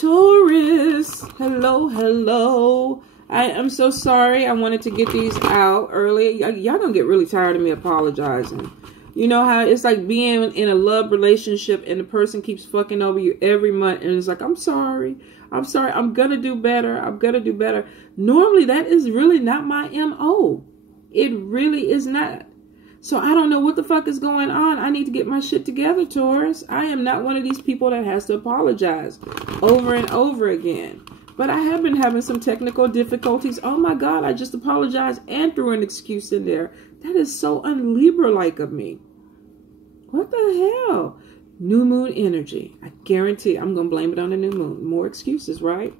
Taurus, hello, hello. I am so sorry. I wanted to get these out early. Y'all gonna get really tired of me apologizing. You know how it's like being in a love relationship and the person keeps fucking over you every month and it's like, I'm sorry, I'm gonna do better, I'm gonna do better. Normally that is really not my MO. It really is not. So I don't know what the fuck is going on. I need to get my shit together, Taurus. I am not one of these people that has to apologize over and over again. But I have been having some technical difficulties. Oh my God, I just apologized and threw an excuse in there. That is so un-Libra-like of me. What the hell? New moon energy. I guarantee I'm going to blame it on the new moon. More excuses, right?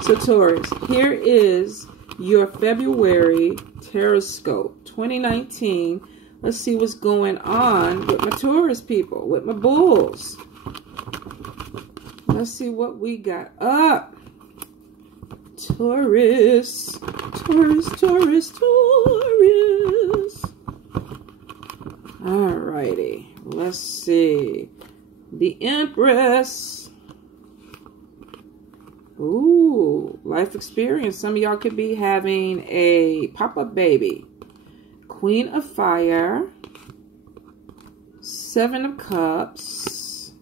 So Taurus, here is your February Tarotscope 2019. Let's see what's going on with my Taurus people, with my bulls. Let's see what we got up. Taurus, Taurus, Taurus, Taurus. Alrighty, let's see. The Empress. Ooh, life experience. Some of y'all could be having a pop-up baby. Queen of Fire. 7 of Cups.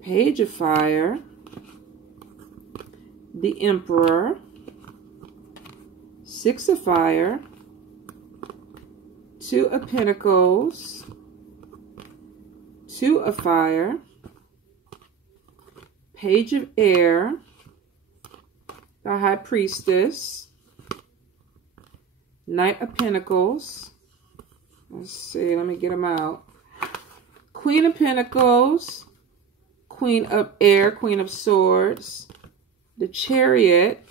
Page of Fire. The Emperor. 6 of Fire. 2 of Pentacles. 2 of Fire. Page of Air. The High Priestess. Knight of Pentacles. Let's see, let me get them out. Queen of Pentacles. Queen of Air, Queen of Swords. The Chariot.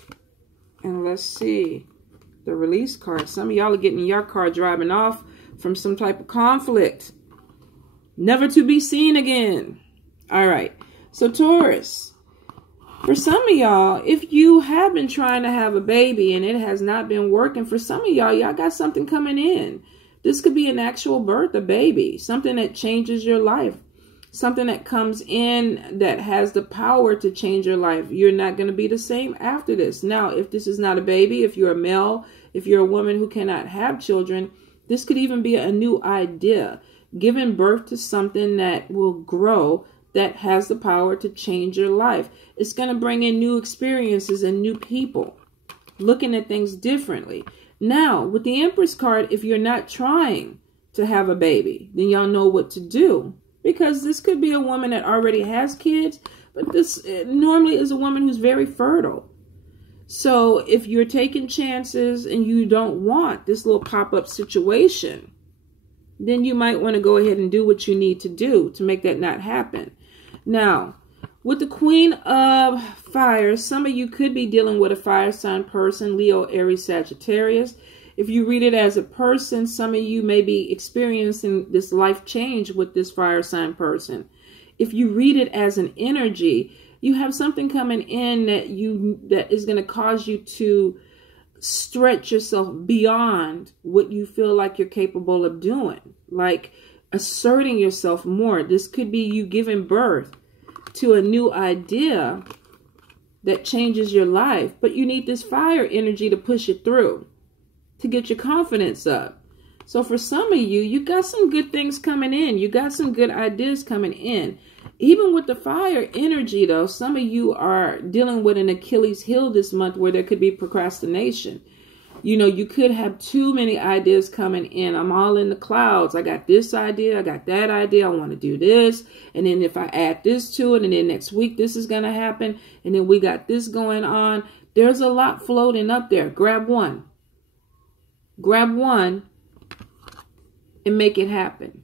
And let's see, the Release card. Some of y'all are getting your car driving off from some type of conflict. Never to be seen again. All right. So Taurus, for some of y'all, if you have been trying to have a baby and it has not been working, for some of y'all got something coming in. This could be an actual birth, a baby, something that changes your life, something that comes in that has the power to change your life. You're not going to be the same after this. Now, if this is not a baby, if you're a male, if you're a woman who cannot have children, this could even be a new idea, giving birth to something that will grow, that has the power to change your life. It's going to bring in new experiences and new people looking at things differently. Now, with the Empress card, if you're not trying to have a baby, then y'all know what to do. Because this could be a woman that already has kids, but this normally is a woman who's very fertile. So if you're taking chances and you don't want this little pop-up situation, then you might want to go ahead and do what you need to do to make that not happen. Now, with the Queen of Fire, some of you could be dealing with a fire sign person, Leo, Aries, Sagittarius. If you read it as a person, some of you may be experiencing this life change with this fire sign person. If you read it as an energy, you have something coming in that is going to cause you to stretch yourself beyond what you feel like you're capable of doing, like asserting yourself more. This could be you giving birth to a new idea that changes your life, but you need this fire energy to push it through, to get your confidence up. So for some of you, you got some good things coming in. You got some good ideas coming in. Even with the fire energy, though, some of you are dealing with an Achilles heel this month where there could be procrastination. You know, you could have too many ideas coming in. I'm all in the clouds. I got this idea. I got that idea. I want to do this. And then if I add this to it, and then next week this is going to happen. And then we got this going on. There's a lot floating up there. Grab one. Grab one and make it happen.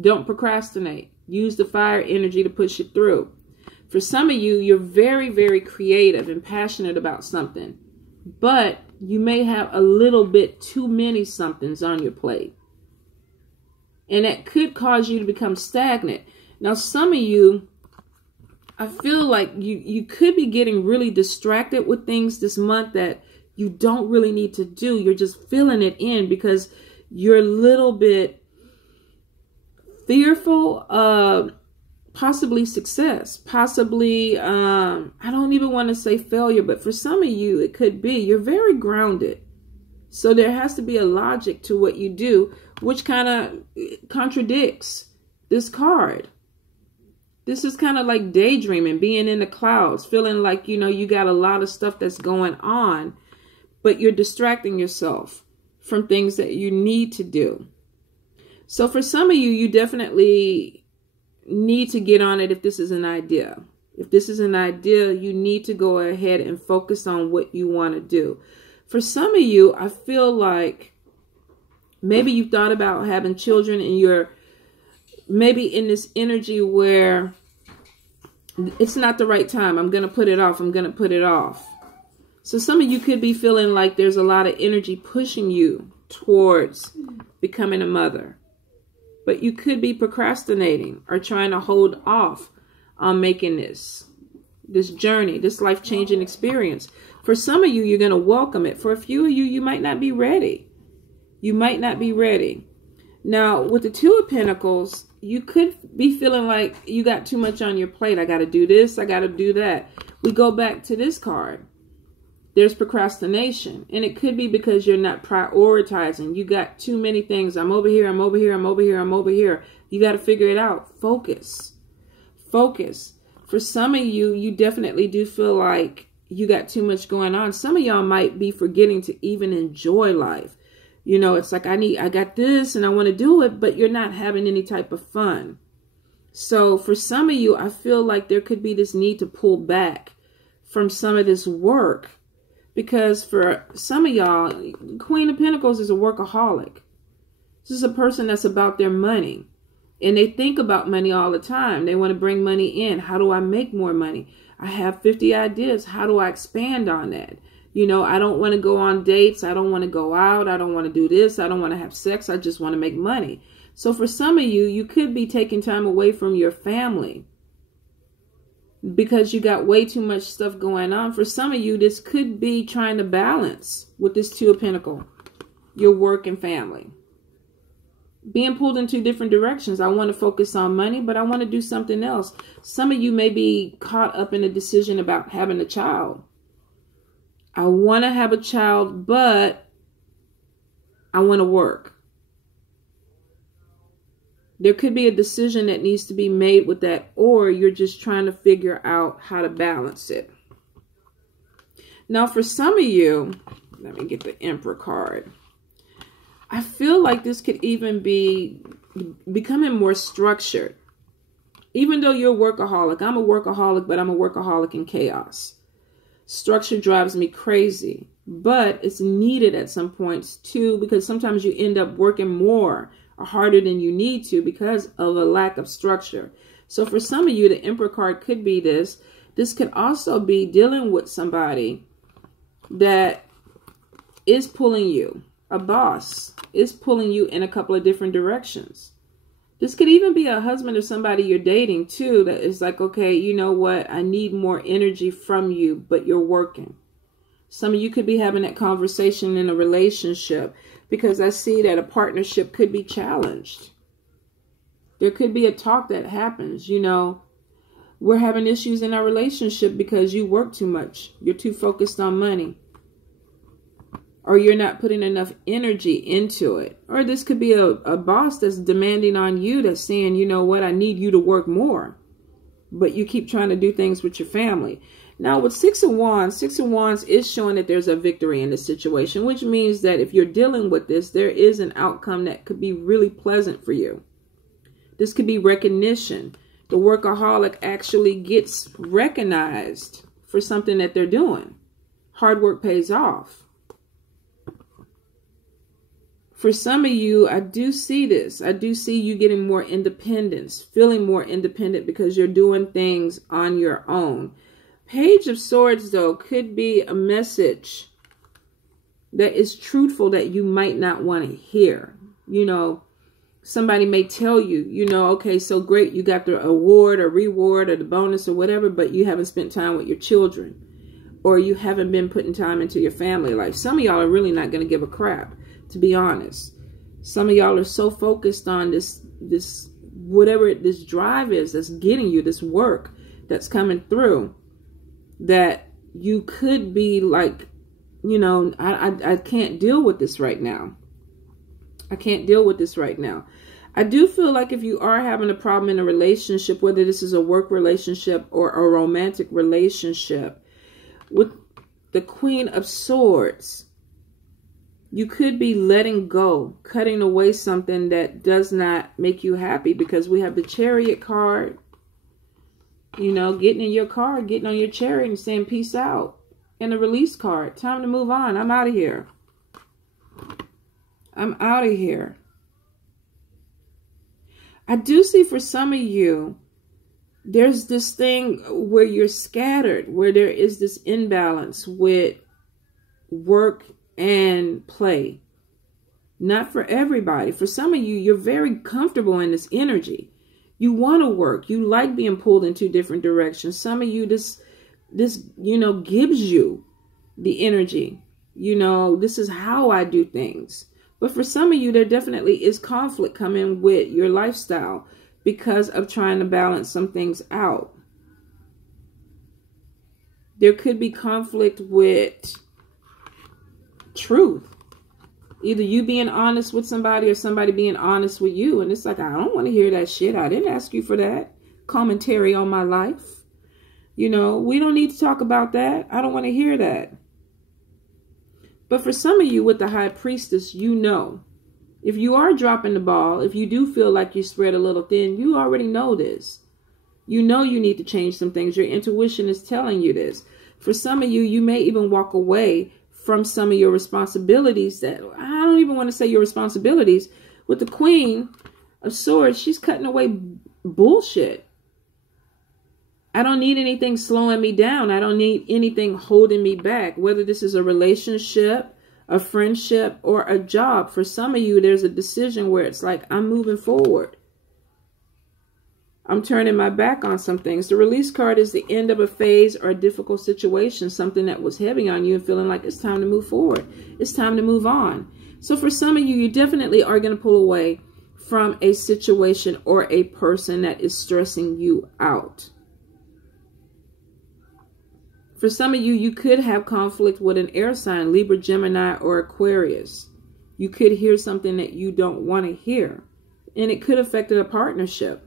Don't procrastinate. Use the fire energy to push it through. For some of you, you're very, very creative and passionate about something. But you may have a little bit too many somethings on your plate. And that could cause you to become stagnant. Now, some of you, I feel like you could be getting really distracted with things this month that you don't really need to do. You're just filling it in because you're a little bit fearful of possibly success, possibly, I don't even want to say failure, but for some of you, it could be you're very grounded. So there has to be a logic to what you do, which kind of contradicts this card. This is kind of like daydreaming, being in the clouds, feeling like, you know, you got a lot of stuff that's going on, but you're distracting yourself from things that you need to do. So for some of you, you definitely need to get on it if this is an idea. If this is an idea, you need to go ahead and focus on what you want to do. For some of you, I feel like maybe you thought about having children and you're maybe in this energy where it's not the right time. I'm going to put it off. I'm going to put it off. So some of you could be feeling like there's a lot of energy pushing you towards becoming a mother. But you could be procrastinating or trying to hold off on making this journey, this life-changing experience. For some of you, you're going to welcome it. For a few of you, you might not be ready. You might not be ready. Now, with the Two of Pentacles, you could be feeling like you got too much on your plate. I got to do this. I got to do that. We go back to this card. There's procrastination. And it could be because you're not prioritizing. You got too many things. I'm over here. I'm over here. I'm over here. I'm over here. You got to figure it out. Focus. Focus. For some of you, you definitely do feel like you got too much going on. Some of y'all might be forgetting to even enjoy life. You know, it's like, I got this and I want to do it, but you're not having any type of fun. So for some of you, I feel like there could be this need to pull back from some of this work. Because for some of y'all, Queen of Pentacles is a workaholic. This is a person that's about their money. And they think about money all the time. They want to bring money in. How do I make more money? I have 50 ideas. How do I expand on that? You know, I don't want to go on dates. I don't want to go out. I don't want to do this. I don't want to have sex. I just want to make money. So for some of you, you could be taking time away from your family because you got way too much stuff going on. For some of you, this could be trying to balance with this Two of Pentacles, your work and family. Being pulled in two different directions. I want to focus on money, but I want to do something else. Some of you may be caught up in a decision about having a child. I want to have a child, but I want to work. There could be a decision that needs to be made with that, or you're just trying to figure out how to balance it. Now, for some of you, let me get the Emperor card. I feel like this could even be becoming more structured. Even though you're a workaholic, I'm a workaholic, but I'm a workaholic in chaos. Structure drives me crazy, but it's needed at some points too, because sometimes you end up working more or harder than you need to because of a lack of structure. So for some of you, the Emperor card could be this. This could also be dealing with somebody that is pulling you. A boss is pulling you in a couple of different directions. This could even be a husband or somebody you're dating too that is like, okay, you know what? I need more energy from you, but you're working. Some of you could be having that conversation in a relationship because I see that a partnership could be challenged. There could be a talk that happens, you know, we're having issues in our relationship because you work too much. You're too focused on money. Or you're not putting enough energy into it. Or this could be a boss that's demanding on you, that's saying, you know what, I need you to work more. But you keep trying to do things with your family. Now with Six of Wands is showing that there's a victory in this situation, which means that if you're dealing with this, there is an outcome that could be really pleasant for you. This could be recognition. The workaholic actually gets recognized for something that they're doing. Hard work pays off. For some of you, I do see this. I do see you getting more independence, feeling more independent because you're doing things on your own. Page of Swords, though, could be a message that is truthful that you might not want to hear. You know, somebody may tell you, you know, okay, so great, you got the award or reward or the bonus or whatever, but you haven't spent time with your children or you haven't been putting time into your family life. Some of y'all are really not going to give a crap. To be honest, some of y'all are so focused on this whatever this drive is that's getting you, this work that's coming through, that you could be like, you know, I can't deal with this right now. I can't deal with this right now. I do feel like if you are having a problem in a relationship, whether this is a work relationship or a romantic relationship, with the Queen of Swords, you could be letting go, cutting away something that does not make you happy, because we have the Chariot card. You know, getting in your car, getting on your chariot and saying peace out. And the Release card. Time to move on. I'm out of here. I'm out of here. I do see for some of you, there's this thing where you're scattered, where there is this imbalance with work and play. Not for everybody. For some of you, you're very comfortable in this energy. You want to work. You like being pulled in two different directions. Some of you, this, you know, gives you the energy. You know, this is how I do things. But for some of you, there definitely is conflict coming with your lifestyle because of trying to balance some things out. There could be conflict with truth. Either you being honest with somebody or somebody being honest with you. And it's like, I don't want to hear that shit. I didn't ask you for that commentary on my life. You know, we don't need to talk about that. I don't want to hear that. But for some of you with the High Priestess, you know, if you are dropping the ball, if you do feel like you spread a little thin, you already know this. You know you need to change some things. Your intuition is telling you this. For some of you, you may even walk away from some of your responsibilities that, I don't even want to say your responsibilities. With the Queen of Swords, she's cutting away bullshit. I don't need anything slowing me down. I don't need anything holding me back, whether this is a relationship, a friendship, or a job. For some of you, there's a decision where it's like, I'm moving forward. I'm turning my back on some things. The Release card is the end of a phase or a difficult situation, something that was heavy on you and feeling like it's time to move forward. It's time to move on. So for some of you, you definitely are going to pull away from a situation or a person that is stressing you out. For some of you, you could have conflict with an air sign, Libra, Gemini, or Aquarius. You could hear something that you don't want to hear. And it could affect a partnership.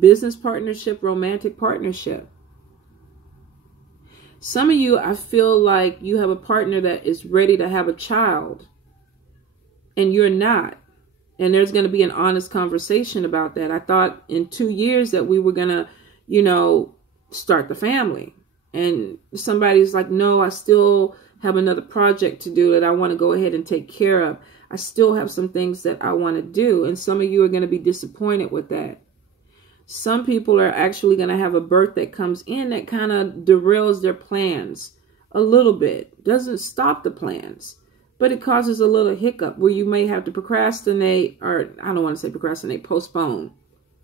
Business partnership, romantic partnership. Some of you, I feel like you have a partner that is ready to have a child and you're not. And there's going to be an honest conversation about that. I thought in 2 years that we were going to, you know, start the family. And somebody's like, no, I still have another project to do that I want to go ahead and take care of. I still have some things that I want to do. And some of you are going to be disappointed with that. Some people are actually going to have a birth that comes in that kind of derails their plans a little bit. Doesn't stop the plans, but it causes a little hiccup where you may have to procrastinate, or I don't want to say procrastinate, postpone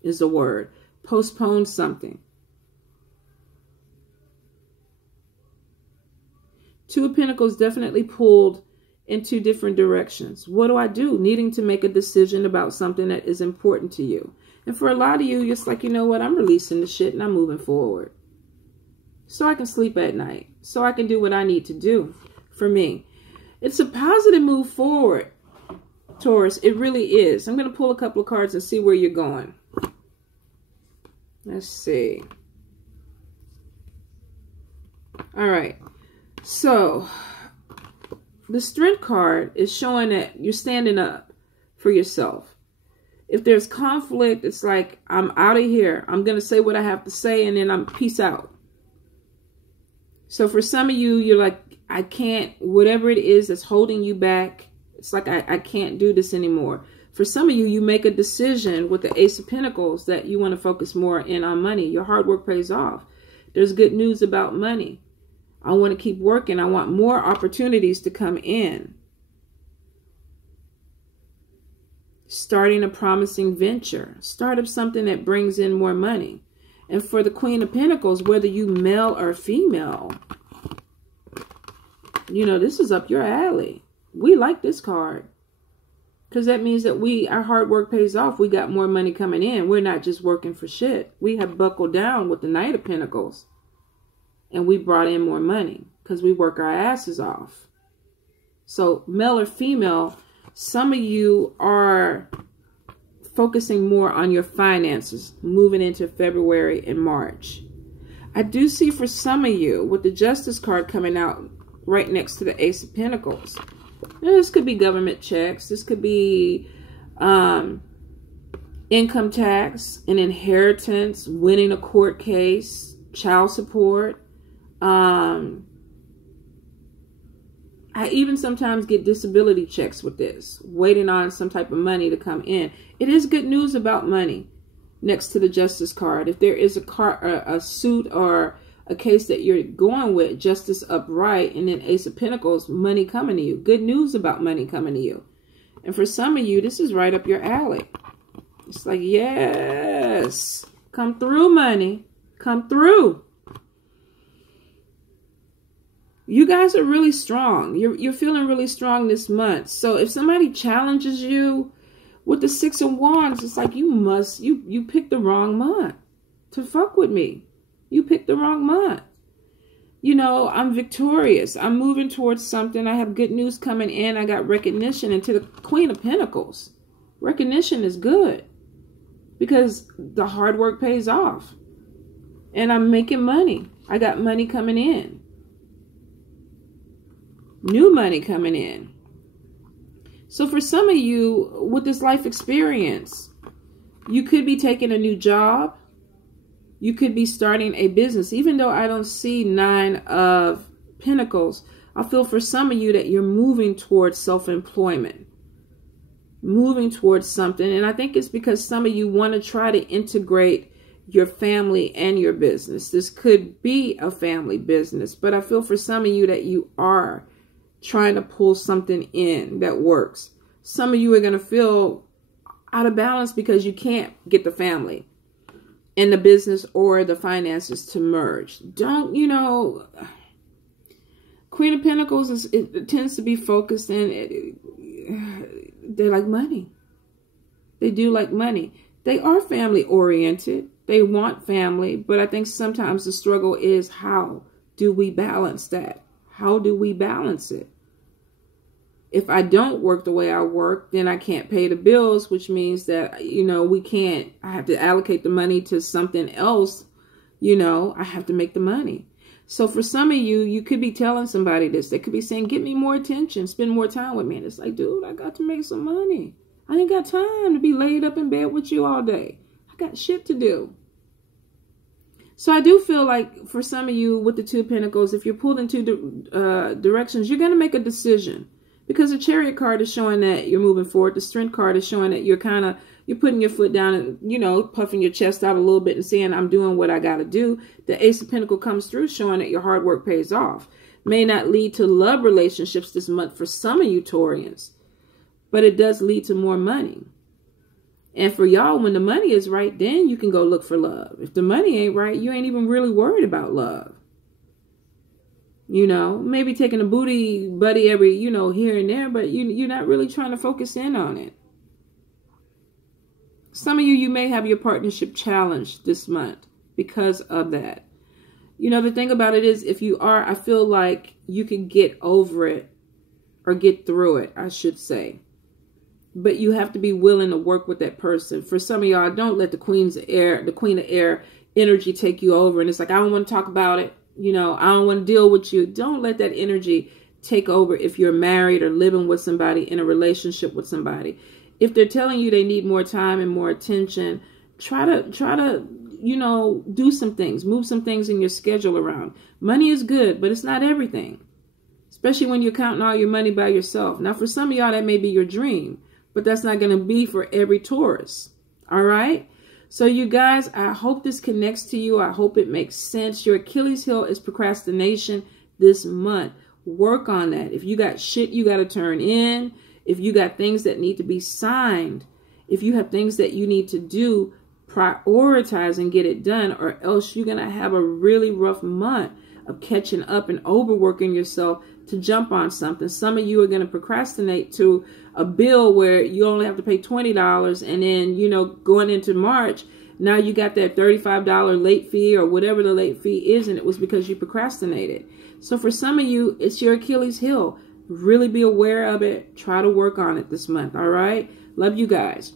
is the word. Postpone something. Two of Pentacles definitely pulled in two different directions. What do I do? Needing to make a decision about something that is important to you. And for a lot of you, it's like, you know what? I'm releasing the shit and I'm moving forward. So I can sleep at night. So I can do what I need to do for me. It's a positive move forward, Taurus. It really is. I'm going to pull a couple of cards and see where you're going. Let's see. All right. So the Strength card is showing that you're standing up for yourself. If there's conflict, it's like, I'm out of here. I'm going to say what I have to say, and then I'm peace out. So for some of you, you're like, I can't, whatever it is that's holding you back, it's like, I can't do this anymore. For some of you, you make a decision with the Ace of Pentacles that you want to focus more in on money. Your hard work pays off. There's good news about money. I want to keep working. I want more opportunities to come in. Starting a promising venture. Start up something that brings in more money. And for the Queen of Pentacles, whether you male or female, you know, this is up your alley. We like this card. Because that means that our hard work pays off. We got more money coming in. We're not just working for shit. We have buckled down with the Knight of Pentacles. And we brought in more money because we work our asses off. So male or female, some of you are focusing more on your finances moving into February and March. I do see for some of you with the Justice card coming out right next to the Ace of Pentacles. Now, this could be government checks. This could be income tax, an inheritance, winning a court case, child support. I even sometimes get disability checks with this, waiting on some type of money to come in. It is good news about money next to the Justice card. If there is a suit or a case that you're going with, Justice upright, and then Ace of Pentacles, money coming to you. Good news about money coming to you. And for some of you, this is right up your alley. It's like, yes, come through, money. Come through. You guys are really strong. You're feeling really strong this month. So if somebody challenges you with the Six of Wands, it's like you picked the wrong month to fuck with me. You picked the wrong month. You know, I'm victorious. I'm moving towards something. I have good news coming in. I got recognition. And to the Queen of Pentacles, recognition is good because the hard work pays off. And I'm making money. I got money coming in. New money coming in. So for some of you with this life experience, you could be taking a new job. You could be starting a business. Even though I don't see Nine of Pentacles, I feel for some of you that you're moving towards self-employment. Moving towards something. And I think it's because some of you want to try to integrate your family and your business. This could be a family business. But I feel for some of you that you are trying to pull something in that works. Some of you are going to feel out of balance because you can't get the family and the business or the finances to merge. Don't, you know, Queen of Pentacles, it tends to be focused in, they like money. They do like money. They are family oriented. They want family, but I think sometimes the struggle is, how do we balance that? How do we balance it? If I don't work the way I work, then I can't pay the bills, which means that, you know, I have to allocate the money to something else. You know, I have to make the money. So for some of you, you could be telling somebody this. They could be saying, get me more attention, spend more time with me. And it's like, dude, I got to make some money. I ain't got time to be laid up in bed with you all day. I got shit to do. So I do feel like for some of you with the Two of Pentacles, if you're pulled in two directions, you're going to make a decision. Because the Chariot card is showing that you're moving forward. The Strength card is showing that you're putting your foot down and, you know, puffing your chest out a little bit and saying, I'm doing what I got to do. The Ace of Pentacles comes through showing that your hard work pays off. May not lead to love relationships this month for some of you Taurians, but it does lead to more money. And for y'all, when the money is right, then you can go look for love. If the money ain't right, you ain't even really worried about love. You know, maybe taking a booty buddy every, you know, here and there, but you're not really trying to focus in on it. Some of you may have your partnership challenged this month because of that. You know, the thing about it is, if you are, I feel like you can get over it or get through it, I should say. But you have to be willing to work with that person. For some of y'all, don't let the Queen of Air energy take you over. And it's like, I don't want to talk about it. You know, I don't want to deal with you. Don't let that energy take over if you're married or living with somebody, in a relationship with somebody. If they're telling you they need more time and more attention, try to, you know, do some things. Move some things in your schedule around. Money is good, but it's not everything. Especially when you're counting all your money by yourself. Now, for some of y'all, that may be your dream. But that's not going to be for every Taurus. All right? So you guys, I hope this connects to you. I hope it makes sense. Your Achilles heel is procrastination this month. Work on that. If you got shit you got to turn in, if you got things that need to be signed, if you have things that you need to do, prioritize and get it done, or else you're going to have a really rough month of catching up and overworking yourself to jump on something. Some of you are going to procrastinate to a bill where you only have to pay $20, and then, you know, going into March, now you got that $35 late fee or whatever the late fee is, and it was because you procrastinated. So for some of you, it's your Achilles heel. Really be aware of it. Try to work on it this month, all right? Love you guys.